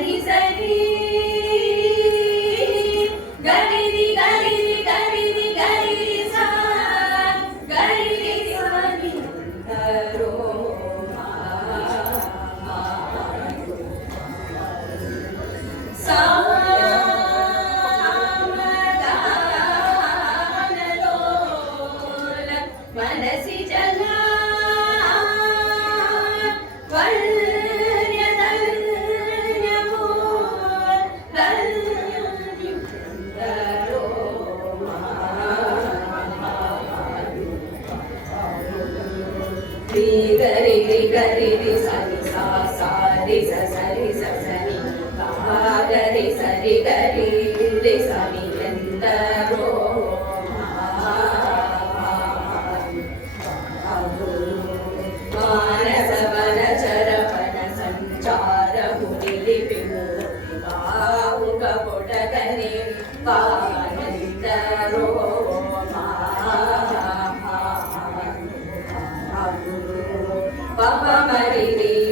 He said मनसि जला गरि गरि सनि सा सा रि स सरि स सनि गा गरि सरि गरि रि सनि ಎಂದರೋ ಮಾನಸವನ ಚರಪನ ಸಂಚಾರ ಮುನಿಲಿಪಿ ಮೂರ್ತಿ ಬಾಹುಗ ಕೊಡಗನೆ ಪಾನಂದರೋ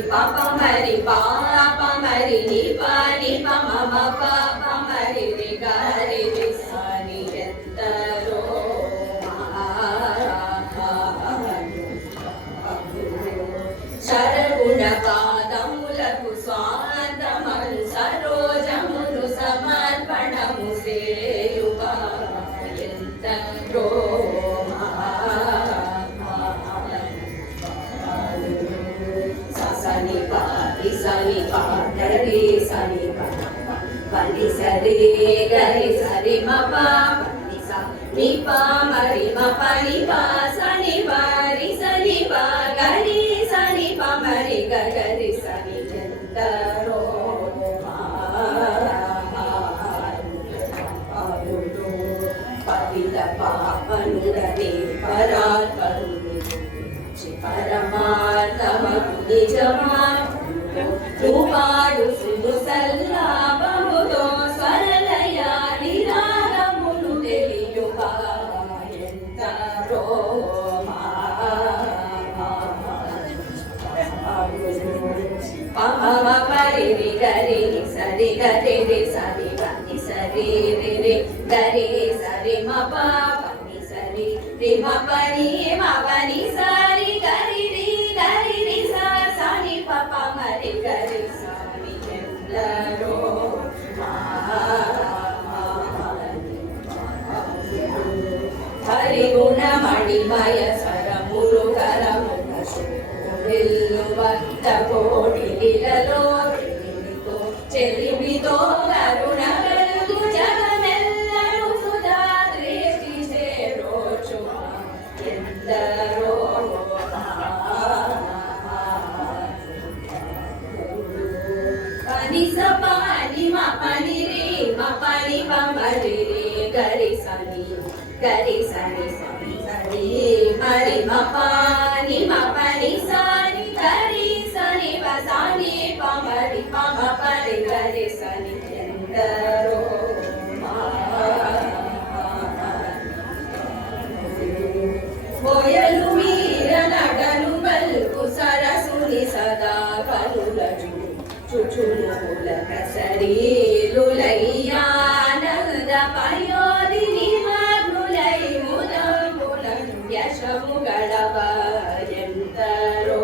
Papa mari papa mari ni pa mama papa mari ni gari ni sa ni entaro Sharaguna padamulaku swantamanu sarojamunu samarpanamu seyuva entaro Sani pa gari sani pa pani sari gari sari ma pa pani sa ni pa mari ma pani pa sani pa ri sani pa gari sani pa mari gari sani jendaro pavita pa anurani paral paruni paramartha nijama రూపాడు సుందు సల్లాభముతో స్వరలయ నిరాగమును తెలియుగా ఎందరో పమ పరి గరి సరి గరి సరి గరి సరి రి గరి సరి మ పని సరి రి మ పని మ పని సరి గరి రి గరి రి సని పప మరి గరి సని ఎందరో హరి గుణ మణిమయ స్వరములు కరముల శోభిల్లు భక్త కోటిలలో చెలిమితో కరుణ వెలుగు జగమెల్లరు సుధా దృష్టి చేరోచు ఎందరో pani sa pani ma pani re ma pani pa mari re gari sani sani sani mari ma pani sani gari sani pa sani pa mari pa ma pani gari sani endaro boyalu mira naganu balku sarasuni sada kalulaju చుచులుల కసరీలులయ్యానంద పయోధిని మగ్నులై ముదంబులను యశము గడవ ఎందరో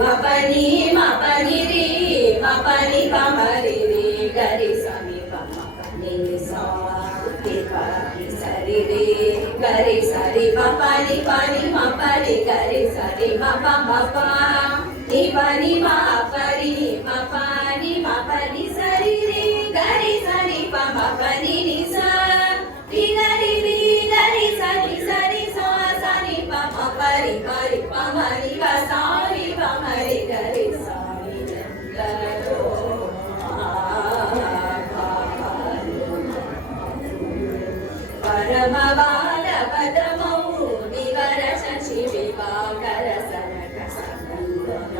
మపని మపని రి మపని పమరి రి గరి సమి పమపని సా సరి రే గరి సరి మపని పని మపని గరి సరి మప మప ని పని మపని మపని మపని సరి రే గరి సరి పమపని ని సా రి గరి సరి సరి సా సని పమ పరి పరి పమని వ సారి పమరి గరి సారి ఎందరో పరమవార పదమౌ నివర శశి వివాకర సనక సనందన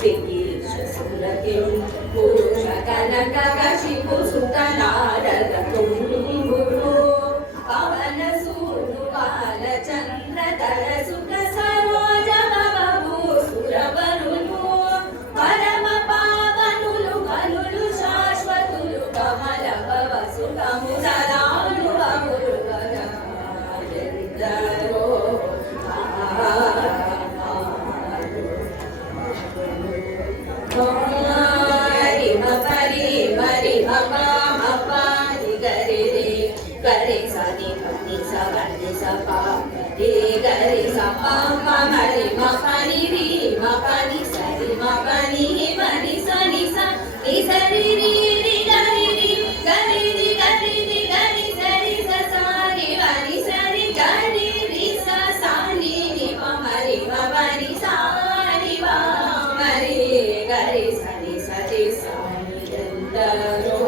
వికీర్ష సురకిం పురుష కనక కశిపు సుత నారద తుంగురు పవన సూను బాల చంద్ర తర సుఖ సరోజ భవభూ సురవరులు పరమ పావనులు కనులు శాశ్వతులు కమల భవ సుఖము సదా Mari mapari mari mapa mapa ni ని ప ని స గ ని స ప రే గ రి స ప ప మ రి మ ప ని రి మ ప ని స రి మ ప ని మ ని స ని స రి రి రి గ రి రి గ రి రి గ రి రి గ రి స రి స స రి వ ని స రి గ రి రి స స ని ని ప మ రి మ ప ని స రి వ మ రి గ రి స రి స రి స ని ఎందరో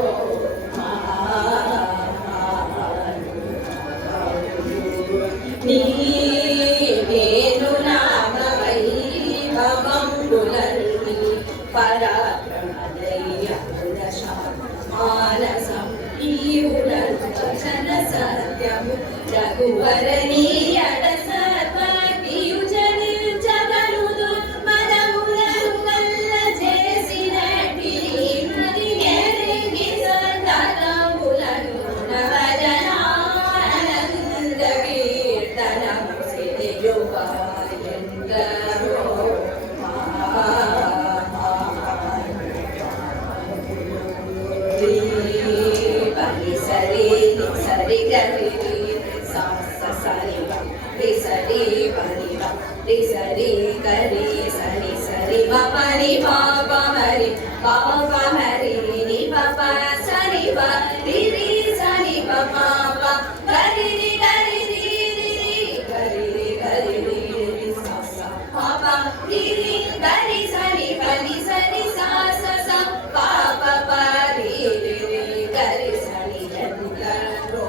నేను నామవై భవంబులల్లి పరాక్రమదయ్యదశ మానసం ఈవులను వచన సత్యము రఘువరనీయడ సర్వీయుజనిర్జగనుదు మదములను వల్ల చేసినట్టి మరి నెరిగి సంతనములను నవజనానంద కీర్తనము సేయువాయందరో పని సరి సరి గరి సా సరి రి సరి పని రి సరి గరి సరి సరి మ పని మ ప మరి ప ప మరి ని ప ప సరి ప రి రి సరి ప ప ప గరి రి గరి రి రి రి గరి రి గరి రి రి సా సా ప ప రి రి గరి సరి ప ని సరి సా స స ప ప ప రి రి రి గరి సరి ఎందరో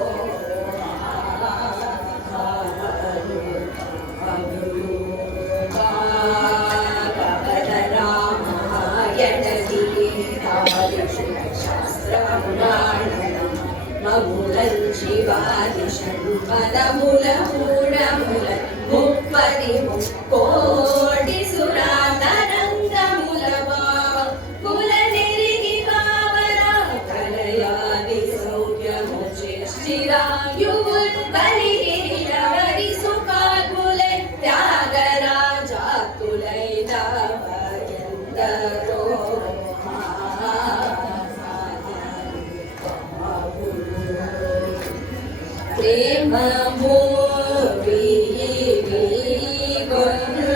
మములం శివాది షణ్పదముల మూఢముల ముప్పది ముక్కోటి సురాతరంగముల కుల నెరిగి కావర కలయాది సౌఖ్యము చిరాయువుల్ కలిగిరిలవరి సుఖాకులై త్యాగరాజాకులై దావయందరో ప్రేమ మూవి కొన్నవేగ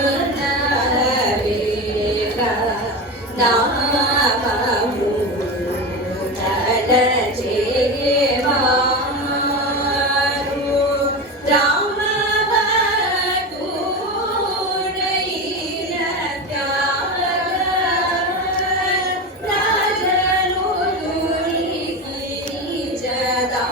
నామము తలచేవారు రామభక్తుడైన త్యాగ రాజనుదునికి జదా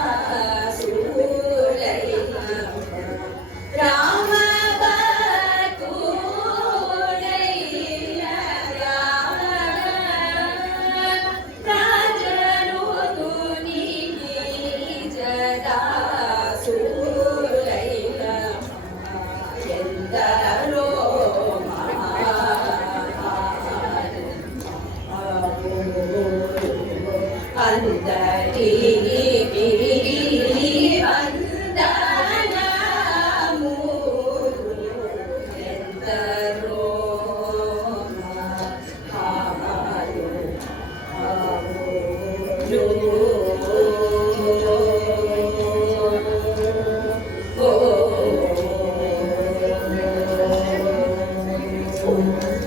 Oh